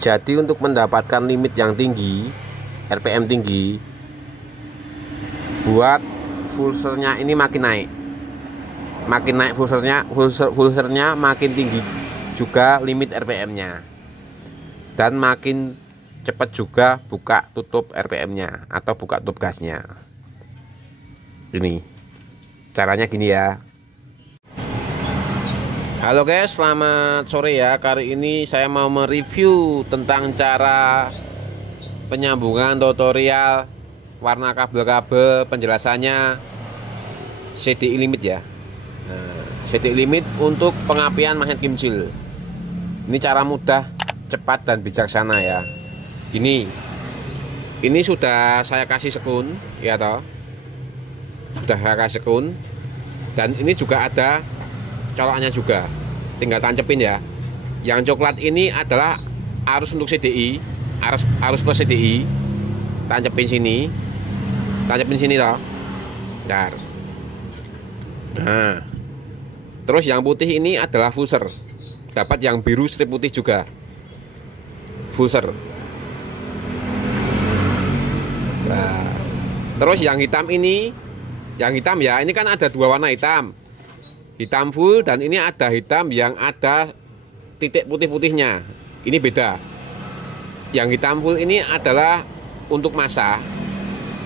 Jadi untuk mendapatkan limit yang tinggi, RPM tinggi, buat pulsernya ini makin naik. Makin naik pulsernya makin tinggi juga limit RPM-nya. Dan makin cepat juga buka tutup RPM-nya atau buka tutup gasnya. Ini caranya gini ya. Halo guys, selamat sore ya. Kali ini saya mau mereview tentang cara penyambungan tutorial warna kabel-kabel, penjelasannya CDI limit ya. Nah, CDI limit untuk pengapian magnet kimcil. Ini cara mudah, cepat dan bijaksana ya. Ini sudah saya kasih sekun ya toh. Sudah saya kasih sekun. Dan ini juga ada colokannya juga, tinggal tancepin ya. Yang coklat ini adalah arus untuk CDI, arus plus CDI. Tancepin sini loh. Bentar. Nah, terus yang putih ini adalah fuser. Dapat yang biru strip putih juga, fuser. Nah, terus yang hitam ini, yang hitam ya, ini kan ada dua warna hitam. Hitam full dan ini ada hitam yang ada titik putih-putihnya. Ini beda. Yang hitam full ini adalah untuk massa.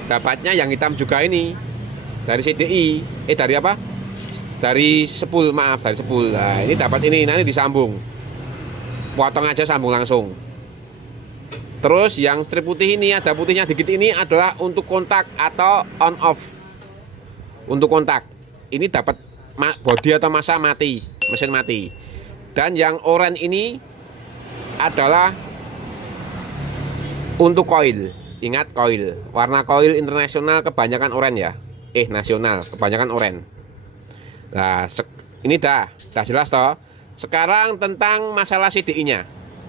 Dapatnya yang hitam juga ini dari CDI. Dari apa? Dari sepul, maaf, dari sepul. Nah, ini dapat ini, nanti disambung. Potong aja, sambung langsung. Terus yang strip putih ini, ada putihnya dikit ini adalah untuk kontak atau on off. Untuk kontak. Ini dapat bodi atau massa mati, mesin mati. Dan yang oranye ini adalah untuk koil. Ingat koil, warna koil internasional kebanyakan oranye ya. Nasional kebanyakan oranye. Nah, ini dah jelas toh. Sekarang tentang masalah CDI-nya.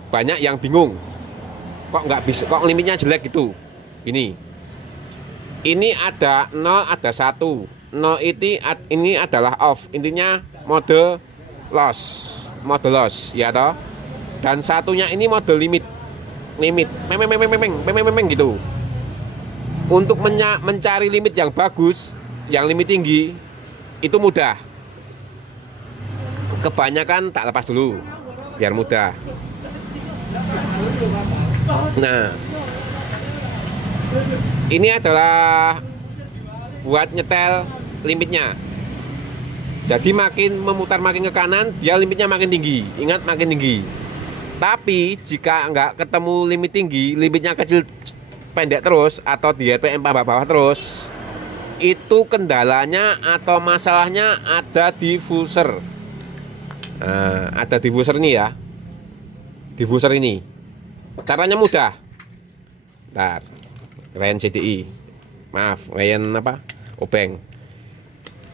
Banyak yang bingung. Kok nggak bisa, kok limitnya jelek gitu. Ini ada 0, ada 1. No, ini adalah off, intinya mode loss ya toh. Dan satunya ini mode limit memeng gitu. Untuk mencari limit yang bagus, yang limit tinggi itu mudah. Kebanyakan tak lepas dulu biar mudah. Nah, ini adalah buat nyetel limitnya. Jadi makin memutar makin ke kanan, dia limitnya makin tinggi. Ingat, makin tinggi. Tapi jika nggak ketemu limit tinggi, limitnya kecil pendek terus atau di RPM bawah terus, itu kendalanya atau masalahnya ada di fuser. Nah, ada di fuser ini ya. Di fuser ini. Caranya mudah. Bentar. Rayon CDI. Maaf, rayon apa? Obeng.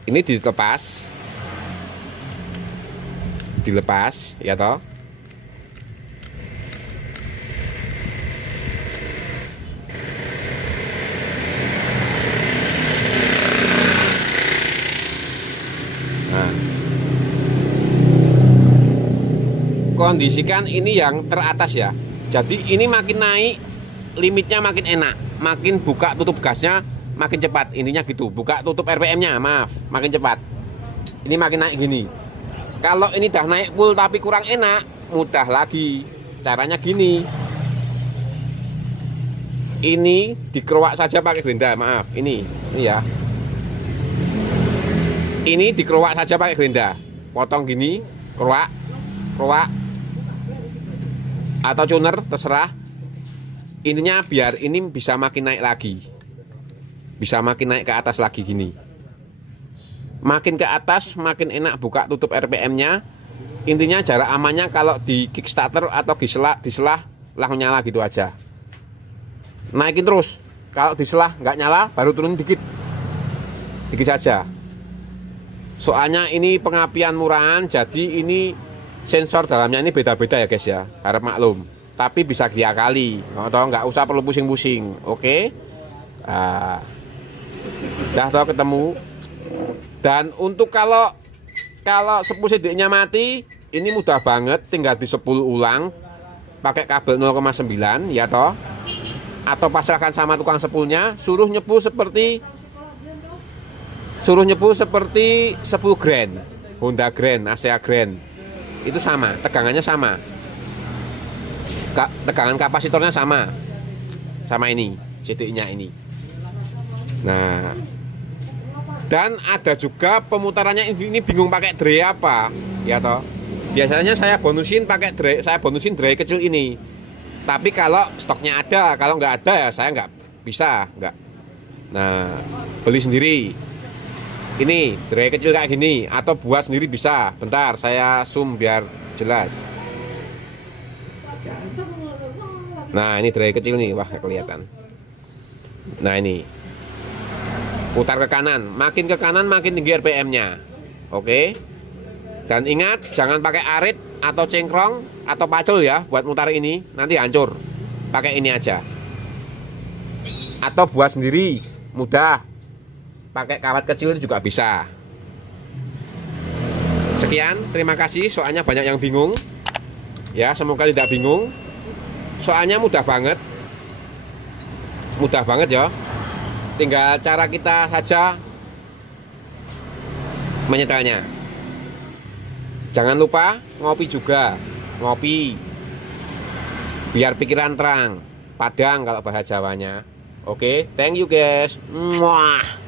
Ini dilepas ya toh. Nah, kondisikan ini yang teratas ya. Jadi ini makin naik, limitnya makin enak, makin buka tutup gasnya makin cepat, intinya gitu. Buka tutup RPM-nya, maaf, makin cepat. Ini makin naik gini. Kalau ini dah naik full tapi kurang enak, mudah lagi. Caranya gini. Ini dikeruak saja pakai gerinda, maaf. Ini ya. Ini dikeruak saja pakai gerinda. Potong gini, keruak. Atau tuner, terserah. Intinya biar ini bisa makin naik lagi. Bisa makin naik ke atas lagi gini. Makin ke atas makin enak buka tutup RPM-nya. Intinya jarak amannya kalau di kickstarter atau diselah langsung nyala gitu aja. Naikin terus. Kalau diselah nggak nyala baru turun dikit saja. Soalnya ini pengapian murahan, jadi ini sensor dalamnya ini beda-beda ya guys ya. Harap maklum. Tapi bisa diakali. Atau nggak usah perlu pusing-pusing. Oke. Dah tau ketemu. Dan untuk kalau sepuh CDI-nya mati, ini mudah banget, tinggal di sepul ulang. pakai kabel 0,9 ya toh, atau pasrahkan sama tukang sepulnya, suruh nyepu seperti 10 grand, Honda Grand, ASEA Grand. Itu sama, tegangannya sama, tegangan kapasitornya sama ini CDI-nya ini. Nah, dan ada juga pemutarannya ini bingung pakai dray apa ya toh. Biasanya saya bonusin pakai dray, saya bonusin dray kecil ini. Tapi kalau stoknya ada, kalau nggak ada ya saya nggak bisa, nggak. Nah, beli sendiri. Ini dray kecil kayak gini, atau buat sendiri bisa. Bentar, saya zoom biar jelas. Nah, ini dray kecil nih, wah kelihatan. Nah ini, putar ke kanan, makin ke kanan makin tinggi RPM-nya. Oke. Dan ingat, jangan pakai arit atau cengkrong atau pacul ya buat mutar ini, nanti hancur. Pakai ini aja. Atau buat sendiri, mudah. Pakai kawat kecil juga bisa. Sekian, terima kasih. Soalnya banyak yang bingung. Ya, semoga tidak bingung. Soalnya mudah banget. Mudah banget ya. Tinggal cara kita saja menyetelnya. Jangan lupa ngopi juga. Ngopi biar pikiran terang. Padang kalau bahasa Jawanya. Oke, thank you guys. Muah.